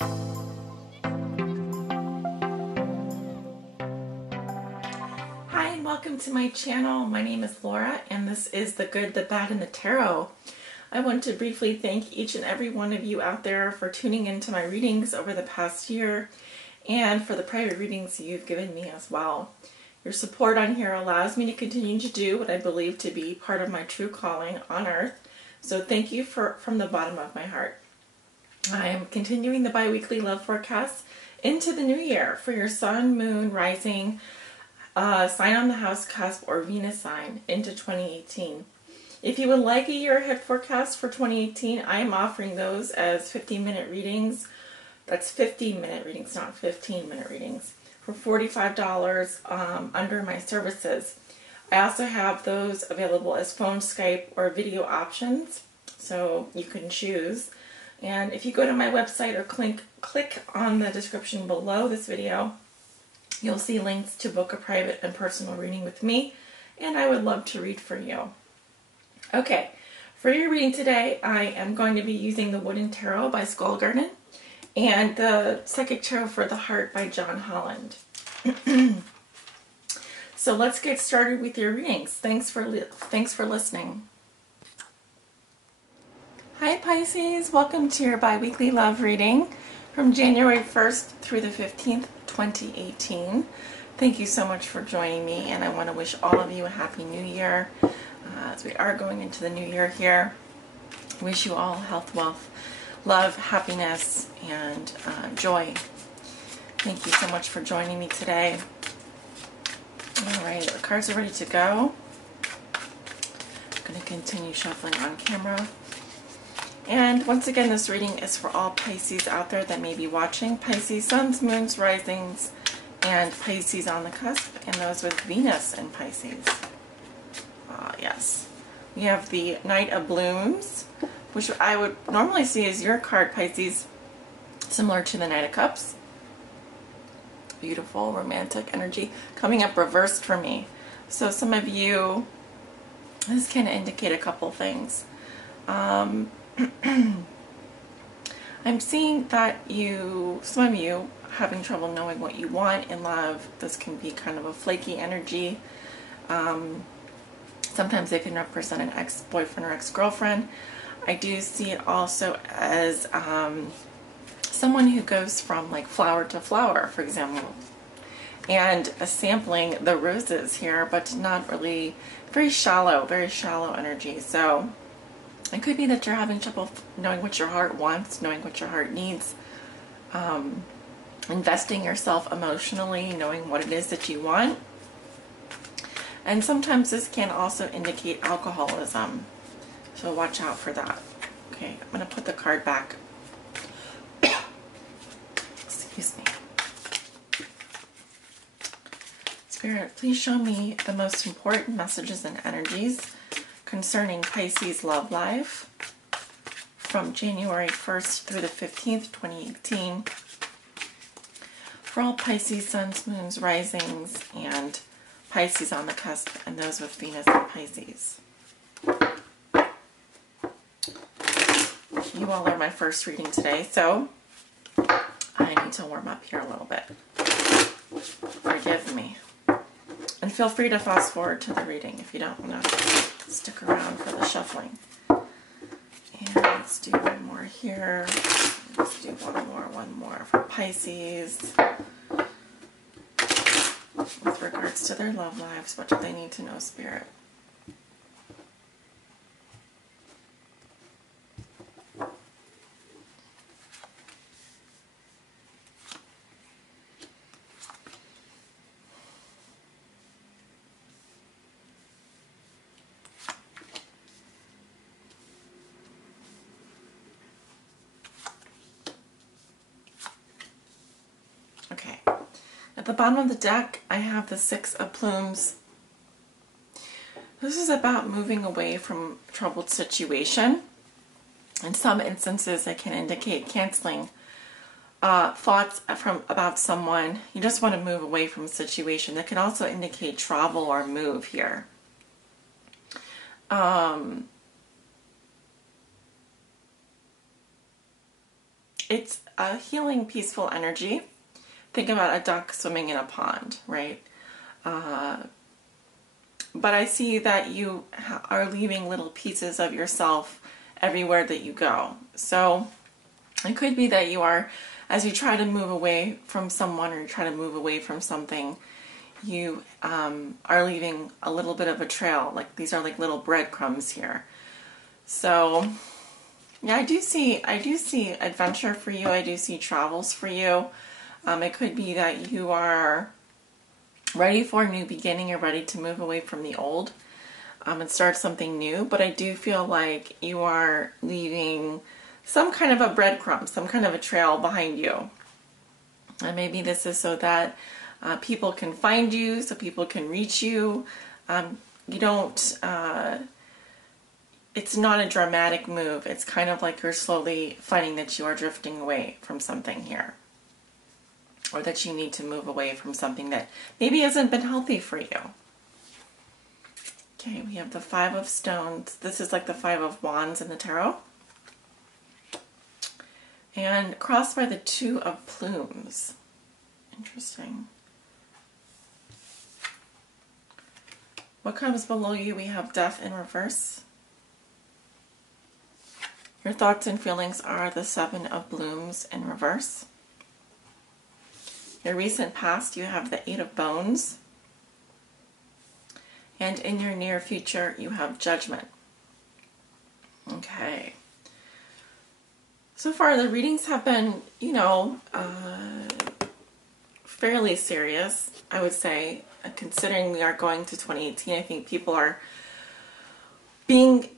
Hi and welcome to my channel. My name is Laura and this is The Good, the Bad, and the Tarot. I want to briefly thank each and every one of you out there for tuning into my readings over the past year and for the private readings you've given me as well. Your support on here allows me to continue to do what I believe to be part of my true calling on earth. So thank you from the bottom of my heart. I am continuing the bi-weekly love forecast into the new year for your sun, moon, rising, sign on the house cusp, or Venus sign into 2018. If you would like a year ahead forecast for 2018, I am offering those as 15-minute readings. That's 15-minute readings, not 15-minute readings, for $45 under my services. I also have those available as phone, Skype, or video options, so you can choose. And if you go to my website or click on the description below this video, you'll see links to book a private and personal reading with me, and I would love to read for you. Okay, for your reading today, I am going to be using the Wooden Tarot by Skull Garden and the Psychic Tarot for the Heart by John Holland. So let's get started with your readings. Thanks for listening. Hi Pisces, welcome to your bi-weekly love reading from January 1st through the 15th, 2018. Thank you so much for joining me, and I want to wish all of you a happy new year as we are going into the new year here. Wish you all health, wealth, love, happiness, and joy. Thank you so much for joining me today. Alright, the cards are ready to go. I'm going to continue shuffling on camera. And once again, this reading is for all Pisces out there that may be watching. Pisces, suns, moons, risings, and Pisces on the cusp, and those with Venus in Pisces. Yes. We have the Knight of Blooms, which I would normally see as your card, Pisces, similar to the Knight of Cups. Beautiful, romantic energy coming up reversed for me. So some of you, this can indicate a couple things. I'm seeing that some of you having trouble knowing what you want in love. This can be kind of a flaky energy. Sometimes it can represent an ex-boyfriend or ex-girlfriend. I do see it also as someone who goes from like flower to flower, for example, and sampling the roses here, but not really, very shallow energy. So it could be that you're having trouble knowing what your heart wants, knowing what your heart needs, investing yourself emotionally, knowing what it is that you want. And sometimes this can also indicate alcoholism, so watch out for that. Okay, I'm going to put the card back. Excuse me. Spirit, please show me the most important messages and energies concerning Pisces love life from January 1st through the 15th, 2018. For all Pisces, suns, moons, risings, and Pisces on the cusp, and those with Venus and Pisces. You all are my first reading today, so I need to warm up here a little bit. Forgive me. And feel free to fast forward to the reading if you don't want to stick around for the shuffling. And let's do one more here. Let's do one more for Pisces. With regards to their love lives, what do they need to know, Spirit? Okay. At the bottom of the deck, I have the Six of Plumes. This is about moving away from a troubled situation. In some instances, it can indicate canceling thoughts about someone. You just want to move away from a situation. That can also indicate travel or move here. it's a healing, peaceful energy. Think about a duck swimming in a pond, right? But I see that you are leaving little pieces of yourself everywhere that you go. So it could be that you are, as you try to move away from someone or you try to move away from something, you are leaving a little bit of a trail. Like these are like little breadcrumbs here. So yeah, I do see adventure for you. I do see travels for you. It could be that you are ready for a new beginning. You're ready to move away from the old and start something new. But I do feel like you are leaving some kind of a breadcrumb, some kind of a trail behind you. And maybe this is so that people can find you, so people can reach you. You don't, it's not a dramatic move. It's kind of like you're slowly finding that you are drifting away from something here. Or that you need to move away from something that maybe hasn't been healthy for you. Okay, we have the Five of Stones. This is like the Five of Wands in the tarot. And crossed by the Two of Plumes. Interesting. What comes below you? We have Death in reverse. Your thoughts and feelings are the Seven of Blooms in reverse. Your recent past, you have the Eight of Bones. And in your near future, you have Judgment. Okay. So far, the readings have been, you know, fairly serious, I would say. Considering we are going to 2018, I think people are being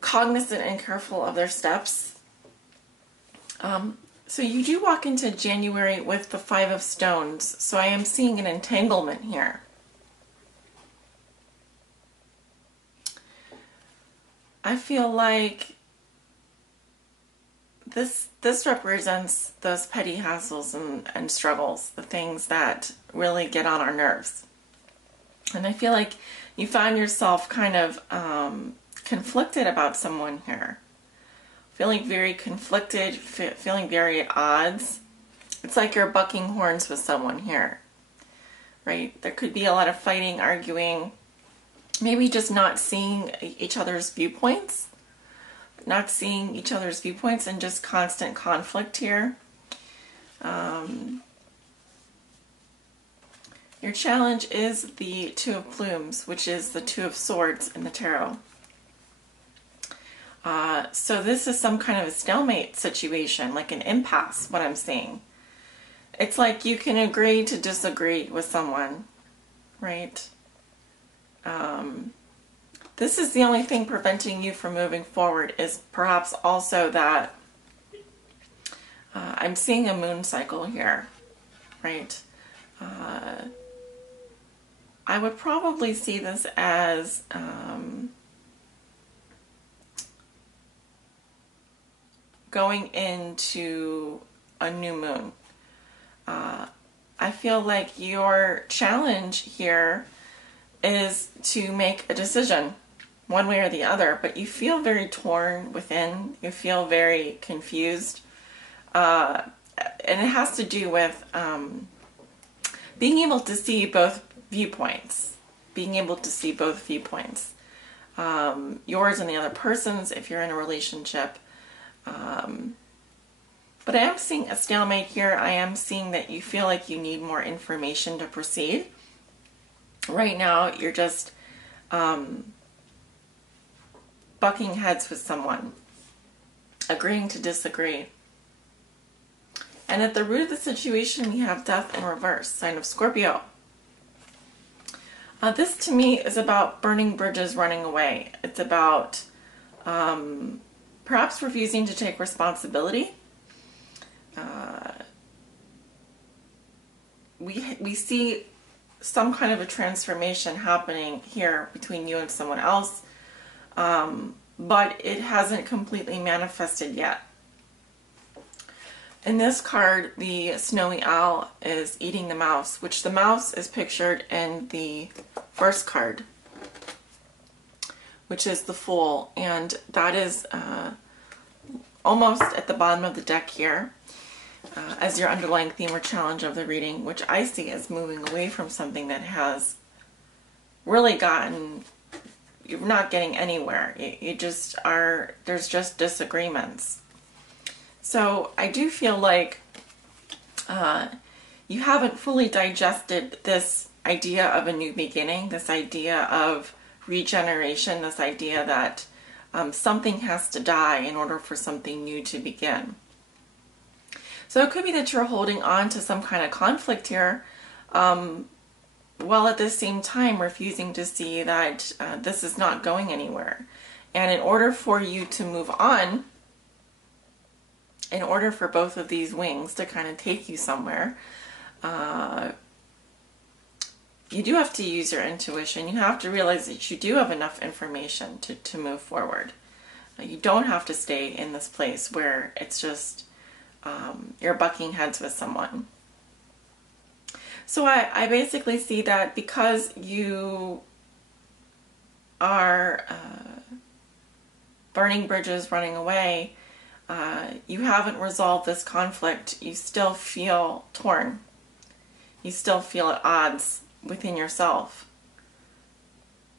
cognizant and careful of their steps. So you do walk into January with the Five of Stones. So I am seeing an entanglement here. I feel like this represents those petty hassles and struggles, the things that really get on our nerves. And I feel like you find yourself kind of conflicted about someone here. Feeling very conflicted, feeling very at odds. It's like you're bucking horns with someone here, right? There could be a lot of fighting, arguing, maybe just not seeing each other's viewpoints. Not seeing each other's viewpoints and just constant conflict here. Your challenge is the Two of Plumes, which is the Two of Swords in the tarot. So this is some kind of a stalemate situation, like an impasse, what I'm seeing. It's like you can agree to disagree with someone, right? This is the only thing preventing you from moving forward, is perhaps also that I'm seeing a moon cycle here, right? I would probably see this as going into a new moon. I feel like your challenge here is to make a decision, one way or the other, but you feel very torn within. You feel very confused. And it has to do with being able to see both viewpoints. Being able to see both viewpoints. Yours and the other person's, if you're in a relationship. But I am seeing a stalemate here. I am seeing that you feel like you need more information to proceed. Right now, you're just bucking heads with someone, agreeing to disagree. And at the root of the situation, we have Death in reverse, sign of Scorpio. This to me is about burning bridges, running away. It's about perhaps refusing to take responsibility. We see some kind of a transformation happening here between you and someone else, but it hasn't completely manifested yet. In this card, the snowy owl is eating the mouse, which the mouse is pictured in the first card, which is the Fool, and that is almost at the bottom of the deck here as your underlying theme or challenge of the reading, which I see as moving away from something that has really gotten, you're not getting anywhere. You just are, there's just disagreements. So I do feel like you haven't fully digested this idea of a new beginning, this idea of regeneration, this idea that something has to die in order for something new to begin. So it could be that you're holding on to some kind of conflict here, while at the same time refusing to see that this is not going anywhere. And in order for you to move on, in order for both of these wings to kind of take you somewhere, you do have to use your intuition. You have to realize that you do have enough information to move forward. You don't have to stay in this place where it's just you're bucking heads with someone. So I basically see that because you are burning bridges, running away, you haven't resolved this conflict. You still feel torn. You still feel at odds within yourself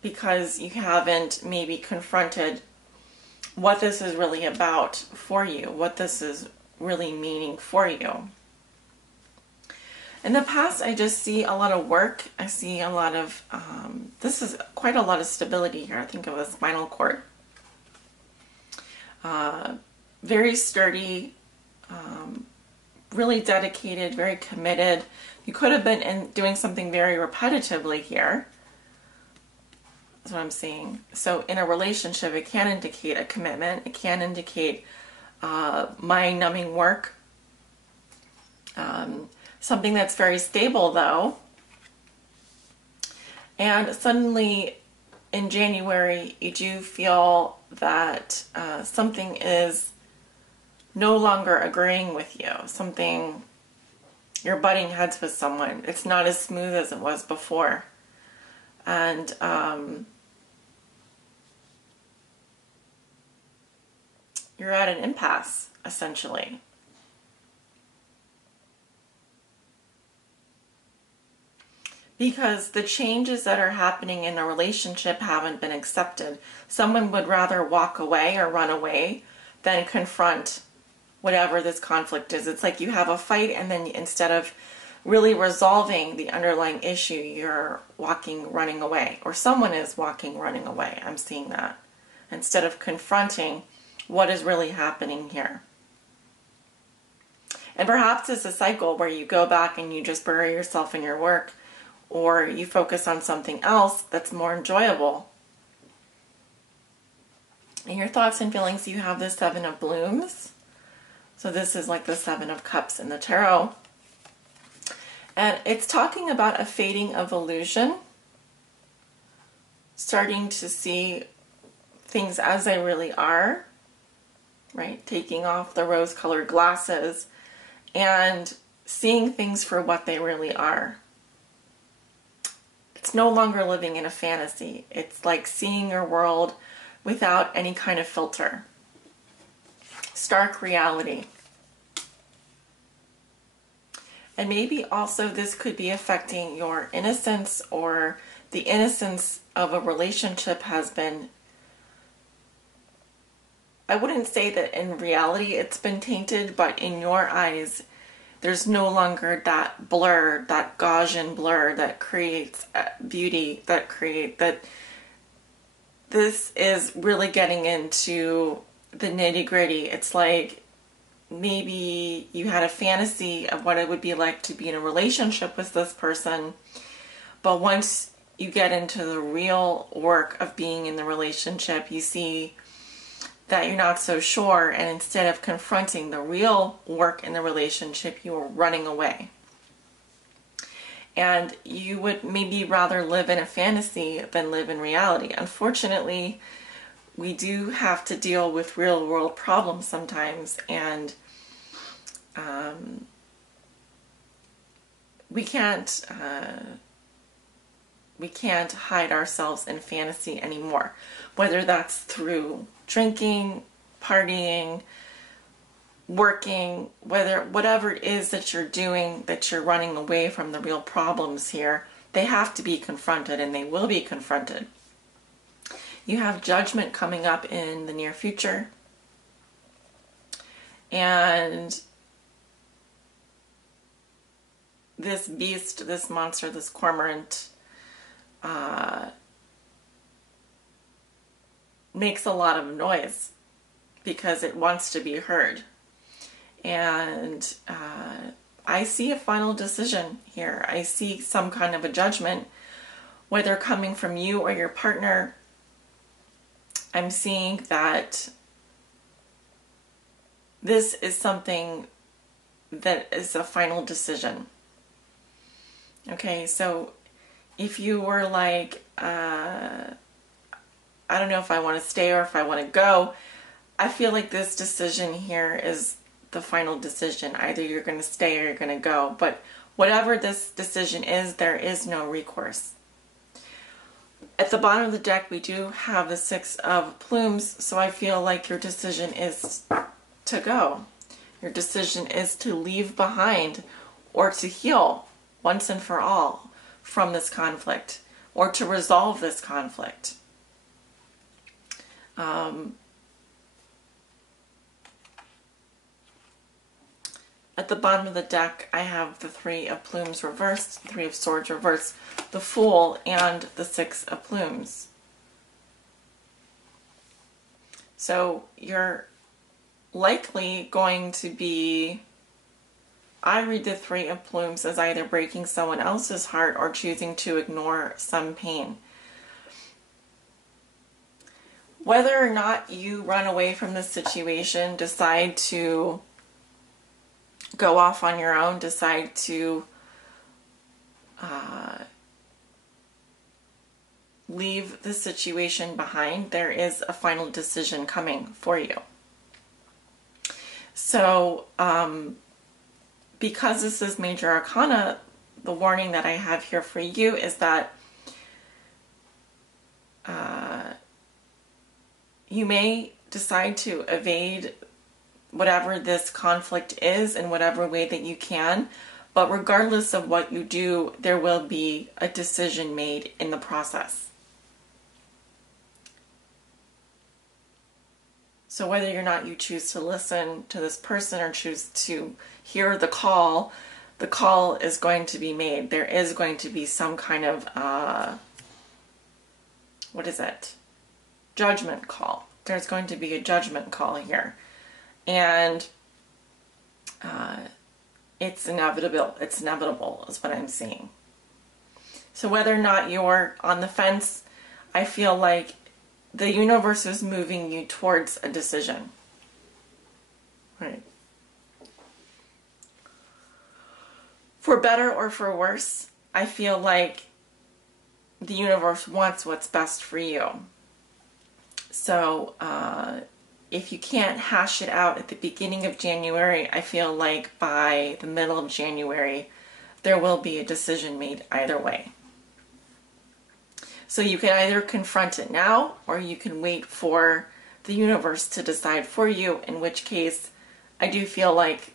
because you haven't maybe confronted what this is really about for you, what this is really meaning for you. In the past, I just see a lot of work. I see a lot of, this is quite a lot of stability here. I think of a spinal cord. Very sturdy, really dedicated, very committed. You could have been doing something very repetitively here. That's what I'm seeing. So in a relationship, it can indicate a commitment. It can indicate mind-numbing work. Something that's very stable, though. And suddenly, in January, you do feel that something is no longer agreeing with you. Something, you're butting heads with someone. It's not as smooth as it was before. And you're at an impasse, essentially. Because the changes that are happening in the relationship haven't been accepted. Someone would rather walk away or run away than confront whatever this conflict is. It's like you have a fight and then instead of really resolving the underlying issue, you're running away. Or someone is running away. I'm seeing that. Instead of confronting what is really happening here. And perhaps it's a cycle where you go back and you just bury yourself in your work, or you focus on something else that's more enjoyable. In your thoughts and feelings, you have the Seven of Blooms. So this is like the Seven of Cups in the tarot. And it's talking about a fading of illusion. Starting to see things as they really are. Right? Taking off the rose-colored glasses and seeing things for what they really are. It's no longer living in a fantasy. It's like seeing your world without any kind of filter. Stark reality. And maybe also this could be affecting your innocence, or the innocence of a relationship has been, I wouldn't say that in reality it's been tainted, but in your eyes there's no longer that blur, that Gaussian blur that creates beauty, that this is really getting into the nitty-gritty. It's like maybe you had a fantasy of what it would be like to be in a relationship with this person, but once you get into the real work of being in the relationship, you see that you're not so sure, and instead of confronting the real work in the relationship, you are running away. And you would maybe rather live in a fantasy than live in reality. Unfortunately, we do have to deal with real world problems sometimes, and we can't hide ourselves in fantasy anymore, whether that's through drinking, partying, working, whatever it is that you're doing, that you're running away from the real problems here, they have to be confronted, and they will be confronted. You have judgment coming up in the near future. And this beast, this monster, this cormorant, makes a lot of noise because it wants to be heard. And I see a final decision here. I see some kind of a judgment, whether coming from you or your partner. I'm seeing that this is something that is a final decision. Okay, so if you were like, I don't know if I want to stay or if I want to go, I feel like this decision here is the final decision. Either you're going to stay or you're going to go. But whatever this decision is, there is no recourse. At the bottom of the deck, we do have the Six of Plumes, so I feel like your decision is to go. Your decision is to leave behind or to heal once and for all from this conflict, or to resolve this conflict. At the bottom of the deck, I have the Three of Plumes reversed, Three of Swords reversed, the Fool, and the Six of Plumes. So you're likely going to be, I read the Three of Plumes as either breaking someone else's heart or choosing to ignore some pain. Whether or not you run away from this situation, decide to go off on your own, decide to leave the situation behind, there is a final decision coming for you. So, because this is Major Arcana, the warning that I have here for you is that you may decide to evade whatever this conflict is in whatever way that you can, but regardless of what you do, there will be a decision made in the process. So whether or not you choose to listen to this person or choose to hear the call is going to be made. There is going to be some kind of, judgment call. There's going to be a judgment call here. And it's inevitable. It's inevitable is what I'm seeing. So whether or not you're on the fence, I feel like the universe is moving you towards a decision. Right. For better or for worse, I feel like the universe wants what's best for you. So, if you can't hash it out at the beginning of January, I feel like by the middle of January, there will be a decision made either way. So you can either confront it now, or you can wait for the universe to decide for you, in which case I do feel like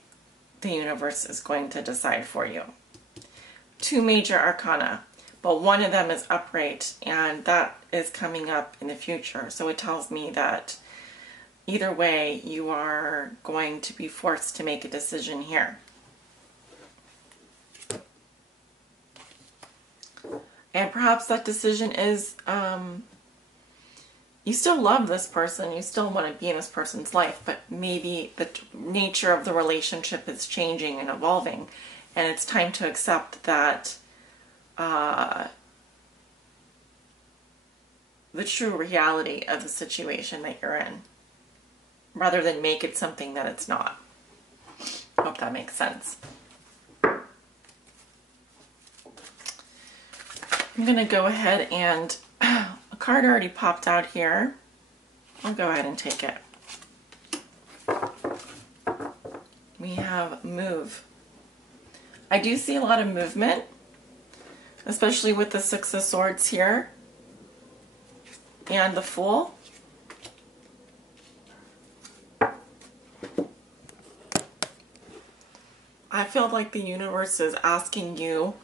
the universe is going to decide for you. Two major arcana, but one of them is upright, and that is coming up in the future. So it tells me that either way, you are going to be forced to make a decision here. And perhaps that decision is, you still love this person, you still want to be in this person's life, but maybe the nature of the relationship is changing and evolving, and it's time to accept that the true reality of the situation that you're in, rather than make it something that it's not. I hope that makes sense. I'm going to go ahead and, a card already popped out here. I'll go ahead and take it. We have move. I do see a lot of movement, especially with the Six of Swords here and the Fool. I feel like the universe is asking you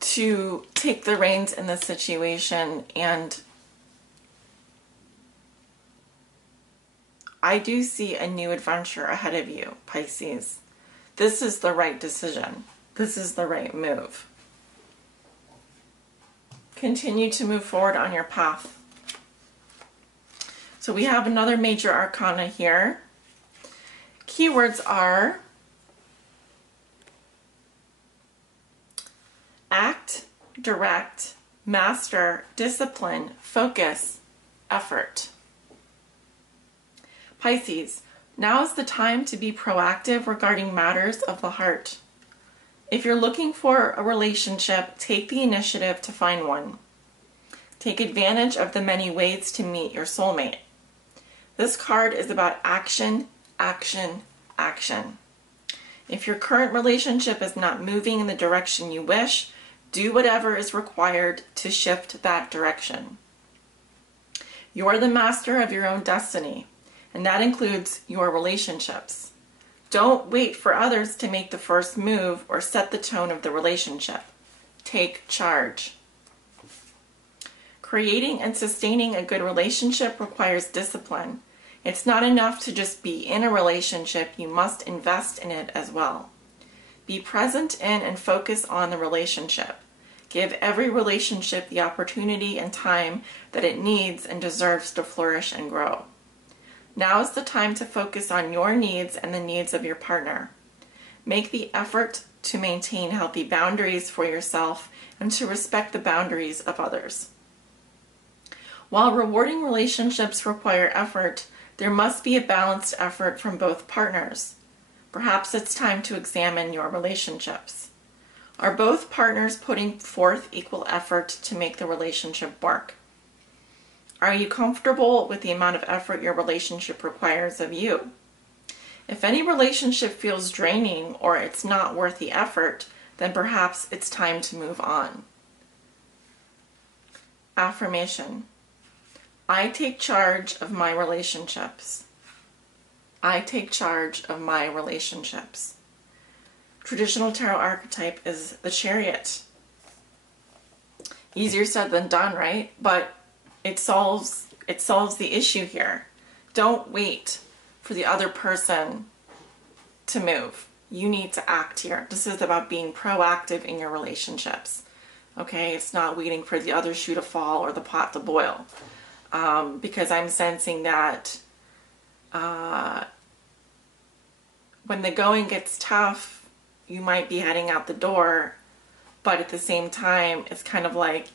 to take the reins in this situation, and I do see a new adventure ahead of you, Pisces. This is the right decision. This is the right move. Continue to move forward on your path. So we have another major arcana here. Keywords are act, direct, master, discipline, focus, effort. Pisces, now is the time to be proactive regarding matters of the heart. If you're looking for a relationship, take the initiative to find one. Take advantage of the many ways to meet your soulmate. This card is about action, action, action. If your current relationship is not moving in the direction you wish, do whatever is required to shift that direction. You are the master of your own destiny, and that includes your relationships. Don't wait for others to make the first move or set the tone of the relationship. Take charge. Creating and sustaining a good relationship requires discipline. It's not enough to just be in a relationship, you must invest in it as well. Be present in and focus on the relationship. Give every relationship the opportunity and time that it needs and deserves to flourish and grow. Now is the time to focus on your needs and the needs of your partner. Make the effort to maintain healthy boundaries for yourself and to respect the boundaries of others. While rewarding relationships require effort, there must be a balanced effort from both partners. Perhaps it's time to examine your relationships. Are both partners putting forth equal effort to make the relationship work? Are you comfortable with the amount of effort your relationship requires of you? If any relationship feels draining or it's not worth the effort, then perhaps it's time to move on. Affirmation. I take charge of my relationships. I take charge of my relationships. Traditional tarot archetype is the Chariot. Easier said than done, right? But it solves the issue here. Don't wait for the other person to move. You need to act here. This is about being proactive in your relationships. Okay? It's not waiting for the other shoe to fall or the pot to boil. Because I'm sensing that when the going gets tough, you might be heading out the door, but at the same time, it's kind of like,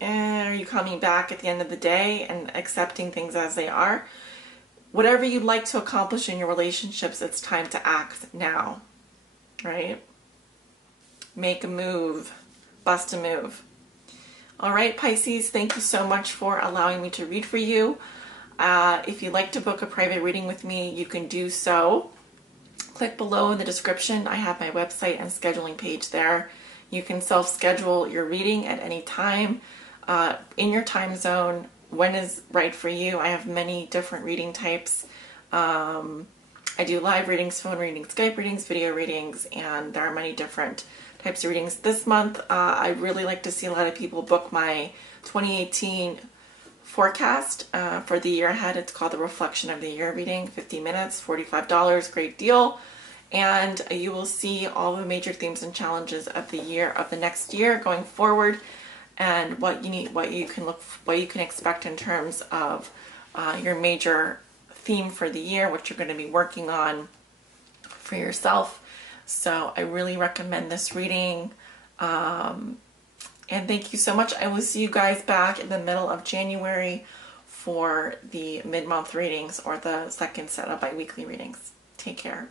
are you coming back at the end of the day and accepting things as they are? Whatever you'd like to accomplish in your relationships, it's time to act now, right? Make a move, bust a move. All right, Pisces, thank you so much for allowing me to read for you. If you'd like to book a private reading with me, you can do so. Click below in the description. I have my website and scheduling page there. You can self-schedule your reading at any time in your time zone, when is right for you. I have many different reading types. I do live readings, phone readings, Skype readings, video readings, and there are many different types of readings. This month, I really like to see a lot of people book my 2018 forecast for the year ahead. It's called the Reflection of the Year reading, 50 minutes, $45, great deal. And you will see all the major themes and challenges of the year, of the next year going forward, and what you can expect in terms of your major theme for the year, what you're going to be working on for yourself. So I really recommend this reading. And thank you so much. I will see you guys back in the middle of January for the mid-month readings or the second set of bi-weekly readings. Take care.